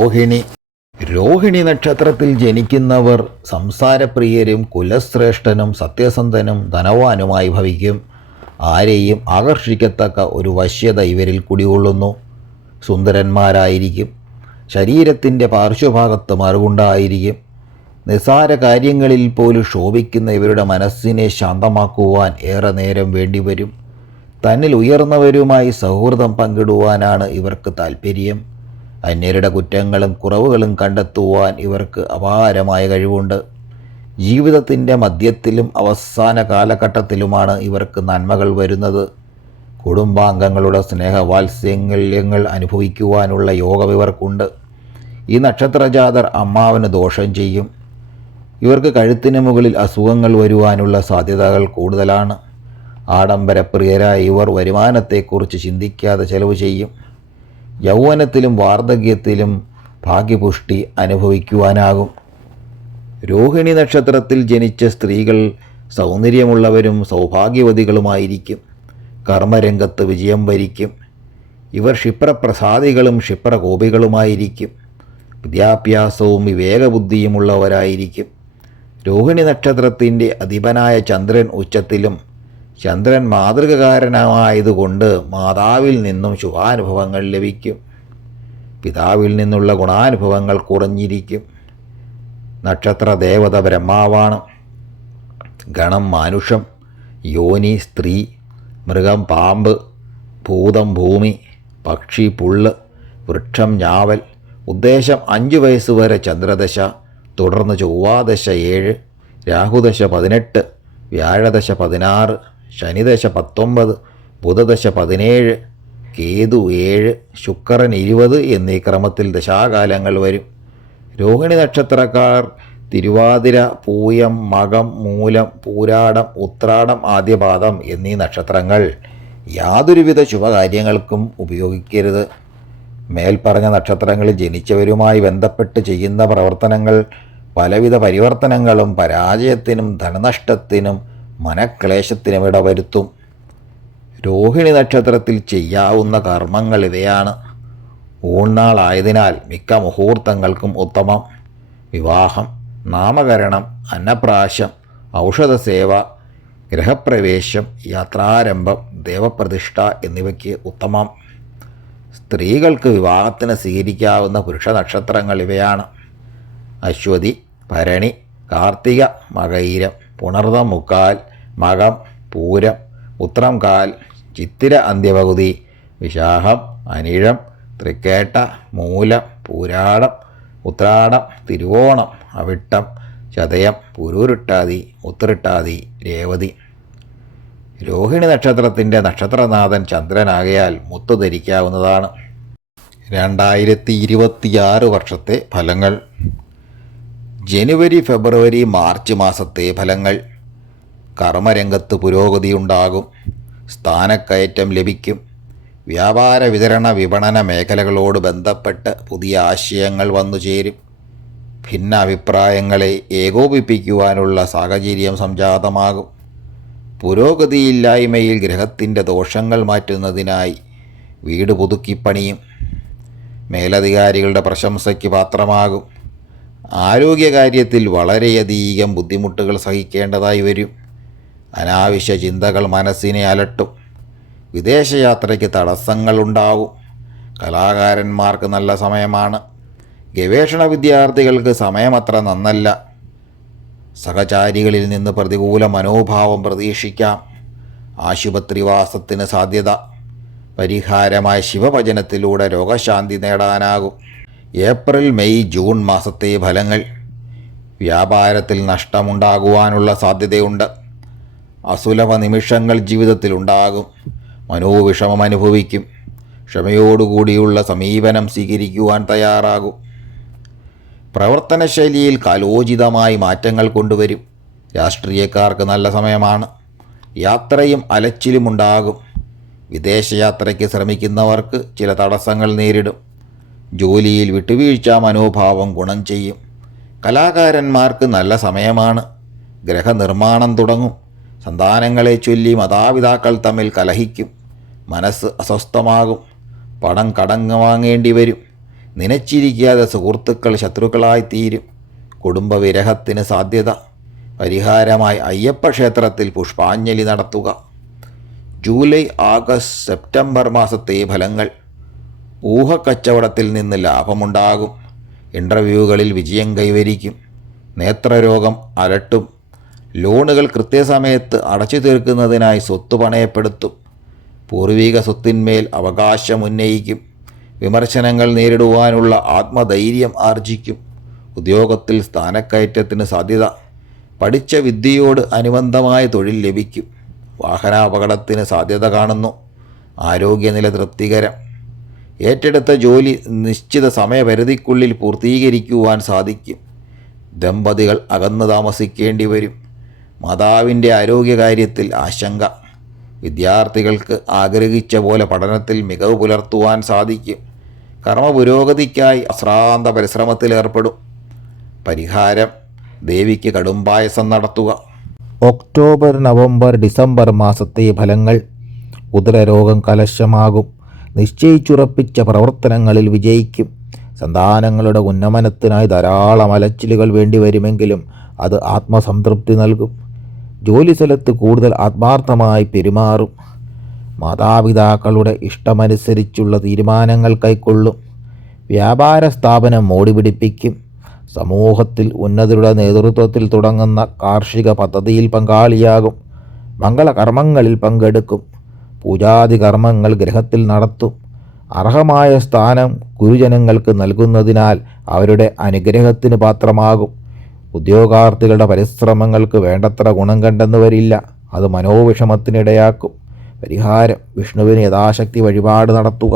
രോഹിണി. രോഹിണി നക്ഷത്രത്തിൽ ജനിക്കുന്നവർ സംസാരപ്രിയരും കുലശ്രേഷ്ഠനും സത്യസന്ധനും ധനവാനുമായി ഭവിക്കും. ആരെയും ആകർഷിക്കത്തക്ക ഒരു വശ്യത ഇവരിൽ കുടികൊള്ളുന്നു. സുന്ദരന്മാരായിരിക്കും. ശരീരത്തിൻ്റെ പാർശ്വഭാഗത്ത് മറുകുണ്ടായിരിക്കും. നിസ്സാര കാര്യങ്ങളിൽ പോലും ശോഭിക്കുന്ന ഇവരുടെ മനസ്സിനെ ശാന്തമാക്കുവാൻ ഏറെ നേരം വേണ്ടിവരും. തന്നിൽ ഉയർന്നവരുമായി സൗഹൃദം പങ്കിടുവാനാണ് ഇവർക്ക് താൽപ്പര്യം. അന്യരുടെ കുറ്റങ്ങളും കുറവുകളും കണ്ടെത്തുവാൻ ഇവർക്ക് അപാരമായ കഴിവുണ്ട്. ജീവിതത്തിൻ്റെ മധ്യത്തിലും അവസാന കാലഘട്ടത്തിലുമാണ് ഇവർക്ക് നന്മകൾ വരുന്നത്. കുടുംബാംഗങ്ങളുടെ സ്നേഹവാത്സല്യങ്ങൾ അനുഭവിക്കുവാനുള്ള യോഗം ഇവർക്കുണ്ട്. ഈ നക്ഷത്രജാതർ അമ്മാവന് ദോഷം ചെയ്യും. ഇവർക്ക് കഴുത്തിന് മുകളിൽ അസുഖങ്ങൾ വരുവാനുള്ള സാധ്യതകൾ കൂടുതലാണ്. ആഡംബരപ്രിയരായ ഇവർ വരുമാനത്തെക്കുറിച്ച് ചിന്തിക്കാതെ ചെലവ് ചെയ്യും. യൗവനത്തിലും വാർദ്ധക്യത്തിലും ഭാഗ്യപുഷ്ടി അനുഭവിക്കുവാനാകും. രോഹിണി നക്ഷത്രത്തിൽ ജനിച്ച സ്ത്രീകൾ സൗന്ദര്യമുള്ളവരും സൗഭാഗ്യവതികളുമായിരിക്കും. കർമ്മരംഗത്ത് വിജയം വരിക്കും. ഇവർ ക്ഷിപ്രപ്രസാദികളും ക്ഷിപ്രകോപികളുമായിരിക്കും. വിദ്യാഭ്യാസവും വിവേകബുദ്ധിയുമുള്ളവരായിരിക്കും. രോഹിണി നക്ഷത്രത്തിൻ്റെ അധിപനായ ചന്ദ്രൻ ഉച്ചത്തിലും ചന്ദ്രൻ മാതൃകാരനായതുകൊണ്ട് മാതാവിൽ നിന്നും ശുഭാനുഭവങ്ങൾ ലഭിക്കും. പിതാവിൽ നിന്നുള്ള ഗുണാനുഭവങ്ങൾ കുറഞ്ഞിരിക്കും. നക്ഷത്രദേവത ബ്രഹ്മാവാണ്. ഗണം മാനുഷം, യോനി സ്ത്രീ, മൃഗം പാമ്പ്, ഭൂതം ഭൂമി, പക്ഷി പുല്ല്, വൃക്ഷം ഞാവൽ. ഉദ്ദേശം 5 വയസ്സ് വരെ ചന്ദ്രദശ, തുടർന്ന് ചൊവ്വാദശ 7, രാഹുദശ 18, വ്യാഴദശ 16, ശനിദശ 19, ബുധദശ 17, കേതു 7, ശുക്രൻ 20 എന്നീ ക്രമത്തിൽ ദശാകാലങ്ങൾ വരും. രോഹിണി നക്ഷത്രക്കാർ തിരുവാതിര, പൂയം, മകം, മൂലം, പൂരാടം, ഉത്രാടം, ആദ്യപാദം എന്നീ നക്ഷത്രങ്ങൾ യാതൊരുവിധ ശുഭകാര്യങ്ങൾക്കും ഉപയോഗിക്കരുത്. മേൽപ്പറഞ്ഞ നക്ഷത്രങ്ങളിൽ ജനിച്ചവരുമായി ബന്ധപ്പെട്ട് ചെയ്യുന്ന പ്രവർത്തനങ്ങൾ പലവിധ പരിവർത്തനങ്ങളും പരാജയത്തിനും ധനനഷ്ടത്തിനും മനക്ലേശത്തിനും ഇടവരുത്തും. രോഹിണി നക്ഷത്രത്തിൽ ചെയ്യാവുന്ന കർമ്മങ്ങൾ ഇവയാണ്. ഊൺനാളായതിനാൽ മിക്ക മുഹൂർത്തങ്ങൾക്കും ഉത്തമം. വിവാഹം, നാമകരണം, അന്നപ്രാശം, ഔഷധസേവ, ഗൃഹപ്രവേശം, യാത്രാരംഭം, ദേവപ്രതിഷ്ഠ എന്നിവയ്ക്ക് ഉത്തമം. സ്ത്രീകൾക്ക് വിവാഹത്തിന് സ്വീകരിക്കാവുന്ന പുരുഷ നക്ഷത്രങ്ങൾ ഇവയാണ്: അശ്വതി, ഭരണി, കാർത്തിക, മകയിരം, പുണർതം മുക്കാൽ, മകം, പൂരം, ഉത്രം കാൽ, ചിത്തിര അന്ത്യപകുതി, വിശാഖം, അനിഴം, തൃക്കേട്ട, മൂലം, പൂരാടം, ഉത്രാടം, തിരുവോണം, അവിട്ടം, ചതയം, പുരൂരുട്ടാതി, ഉത്തരട്ടാതി, രേവതി. രോഹിണി നക്ഷത്രത്തിൻ്റെ നക്ഷത്രനാഥൻ ചന്ദ്രനാകയാൽ മുത്ത് ധരിക്കാവുന്നതാണ്. 2026 വർഷത്തെ ഫലങ്ങൾ. ജനുവരി, ഫെബ്രുവരി, മാർച്ച് മാസത്തെ ഫലങ്ങൾ. കർമ്മരംഗത്ത് പുരോഗതിയുണ്ടാകും. സ്ഥാനക്കയറ്റം ലഭിക്കും. വ്യാപാര വിതരണ വിപണന മേഖലകളോട് ബന്ധപ്പെട്ട് പുതിയ ആശയങ്ങൾ വന്നുചേരും. ഭിന്ന അഭിപ്രായങ്ങളെ ഏകോപിപ്പിക്കുവാനുള്ള സാഹചര്യം സംജാതമാകും. പുരോഗതിയില്ലായ്മയിൽ ഗ്രഹത്തിൻ്റെ ദോഷങ്ങൾ മാറ്റുന്നതിനായി വീട് പുതുക്കിപ്പണിയും. മേലധികാരികളുടെ പ്രശംസയ്ക്ക് പാത്രമാകും. ആരോഗ്യകാര്യത്തിൽ വളരെയധികം ബുദ്ധിമുട്ടുകൾ സഹിക്കേണ്ടതായി വരും. അനാവശ്യ ചിന്തകൾ മനസ്സിനെ അലട്ടും. വിദേശയാത്രയ്ക്ക് തടസ്സങ്ങളുണ്ടാവും. കലാകാരന്മാർക്ക് നല്ല സമയമാണ്. ഗവേഷണ വിദ്യാർത്ഥികൾക്ക് സമയമത്ര നന്നല്ല. സഹചാരികളിൽ നിന്ന് പ്രതികൂല മനോഭാവം പ്രതീക്ഷിക്കാം. ആശുപത്രിവാസത്തിന് സാധ്യത. പരിഹാരമായ ശിവഭജനത്തിലൂടെ രോഗശാന്തി നേടാനാകും. ഏപ്രിൽ, മെയ്, ജൂൺ മാസത്തെ ഫലങ്ങൾ. വ്യാപാരത്തിൽ നഷ്ടമുണ്ടാകുവാനുള്ള സാധ്യതയുണ്ട്. അസുലഭ നിമിഷങ്ങൾ ജീവിതത്തിലുണ്ടാകും. മനോവിഷമം അനുഭവിക്കും. ക്ഷമയോടുകൂടിയുള്ള സമീപനം സ്വീകരിക്കുവാൻ തയ്യാറാകും. പ്രവർത്തനശൈലിയിൽ കാലോചിതമായി മാറ്റങ്ങൾ കൊണ്ടുവരും. രാഷ്ട്രീയക്കാർക്ക് നല്ല സമയമാണ്. യാത്രയും അലച്ചിലുമുണ്ടാകും. വിദേശയാത്രയ്ക്ക് ശ്രമിക്കുന്നവർക്ക് ചില തടസ്സങ്ങൾ നേരിടും. ജോലിയിൽ വിട്ടുവീഴ്ച മനോഭാവം ഗുണം ചെയ്യും. കലാകാരന്മാർക്ക് നല്ല സമയമാണ്. ഗ്രഹനിർമ്മാണം തുടങ്ങും. സന്താനങ്ങളെ ചൊല്ലി മാതാപിതാക്കൾ തമ്മിൽ കലഹിക്കും. മനസ്സ് അസ്വസ്ഥമാകും. പണം കടം വാങ്ങേണ്ടി വരും. നനച്ചിരിക്കാതെ സുഹൃത്തുക്കൾ ശത്രുക്കളായിത്തീരും. കുടുംബവിരഹത്തിന് സാധ്യത. പരിഹാരമായി അയ്യപ്പ ക്ഷേത്രത്തിൽ പുഷ്പാഞ്ജലി നടത്തുക. ജൂലൈ, ആഗസ്റ്റ്, സെപ്റ്റംബർ മാസത്തെ ഫലങ്ങൾ. ഊഹക്കച്ചവടത്തിൽ നിന്ന് ലാഭമുണ്ടാകും. ഇൻ്റർവ്യൂകളിൽ വിജയം കൈവരിക്കും. നേത്രരോഗം അലട്ടും. ലോണുകൾ കൃത്യസമയത്ത് അടച്ചു തീർക്കുന്നതിനായി സ്വത്ത് പണയപ്പെടുത്തും. പൂർവിക സ്വത്തിന്മേൽ അവകാശം ഉന്നയിക്കും. വിമർശനങ്ങൾ നേരിടുവാനുള്ള ആത്മധൈര്യം ആർജിക്കും. ഉദ്യോഗത്തിൽ സ്ഥാനക്കയറ്റത്തിന് സാധ്യത. പഠിച്ച വിദ്യയോട് അനുബന്ധമായ തൊഴിൽ ലഭിക്കും. വാഹനാപകടത്തിന് സാധ്യത കാണുന്നു. ആരോഗ്യനില തൃപ്തികരം. ഏറ്റെടുത്ത ജോലി നിശ്ചിത സമയപരിധിക്കുള്ളിൽ പൂർത്തീകരിക്കുവാൻ സാധിക്കും. ദമ്പതികൾ അകന്നു താമസിക്കേണ്ടി വരും. മാതാവിൻ്റെ ആരോഗ്യകാര്യത്തിൽ ആശങ്ക. വിദ്യാർത്ഥികൾക്ക് ആഗ്രഹിച്ച പോലെ പഠനത്തിൽ മികവ് പുലർത്തുവാൻ സാധിക്കും. കർമ്മപുരോഗതിക്കായി അശ്രാന്ത പരിശ്രമത്തിലേർപ്പെടും. പരിഹാരം: ദേവിക്ക് കടുംപായസം നടത്തുക. ഒക്ടോബർ, നവംബർ, ഡിസംബർ മാസത്തെ ഫലങ്ങൾ. ഉദരരോഗം കലശമാകും. നിശ്ചയിച്ചുറപ്പിച്ച പ്രവർത്തനങ്ങളിൽ വിജയിക്കും. സന്താനങ്ങളുടെ ഉന്നമനത്തിനായി ധാരാളം അലച്ചിലുകൾ വേണ്ടിവരുമെങ്കിലും അത് ആത്മസംതൃപ്തി നൽകും. ജോലിസ്ഥലത്ത് കൂടുതൽ ആത്മാർത്ഥമായി പെരുമാറും. മാതാപിതാക്കളുടെ ഇഷ്ടമനുസരിച്ചുള്ള തീരുമാനങ്ങൾ കൈക്കൊള്ളും. വ്യാപാര സ്ഥാപനം മോടി പിടിപ്പിക്കും. സമൂഹത്തിൽ ഉന്നതരുടെ നേതൃത്വത്തിൽ തുടങ്ങുന്ന കാർഷിക പദ്ധതിയിൽ പങ്കാളിയാകും. മംഗളകർമ്മങ്ങളിൽ പങ്കെടുക്കും. പൂജാതി കർമ്മങ്ങൾ ഗൃഹത്തിൽ നടത്തും. അർഹമായ സ്ഥാനം ഗുരുജനങ്ങൾക്ക് നൽകുന്നതിനാൽ അവരുടെ അനുഗ്രഹത്തിന് പാത്രമാകും. ഉദ്യോഗാർത്ഥികളുടെ പരിശ്രമങ്ങൾക്ക് വേണ്ടത്ര ഗുണം കണ്ടെന്നു വരില്ല. അത് മനോവിഷമത്തിനിടയാക്കും. പരിഹാരം: വിഷ്ണുവിന് യഥാശക്തി വഴിപാട് നടത്തുക.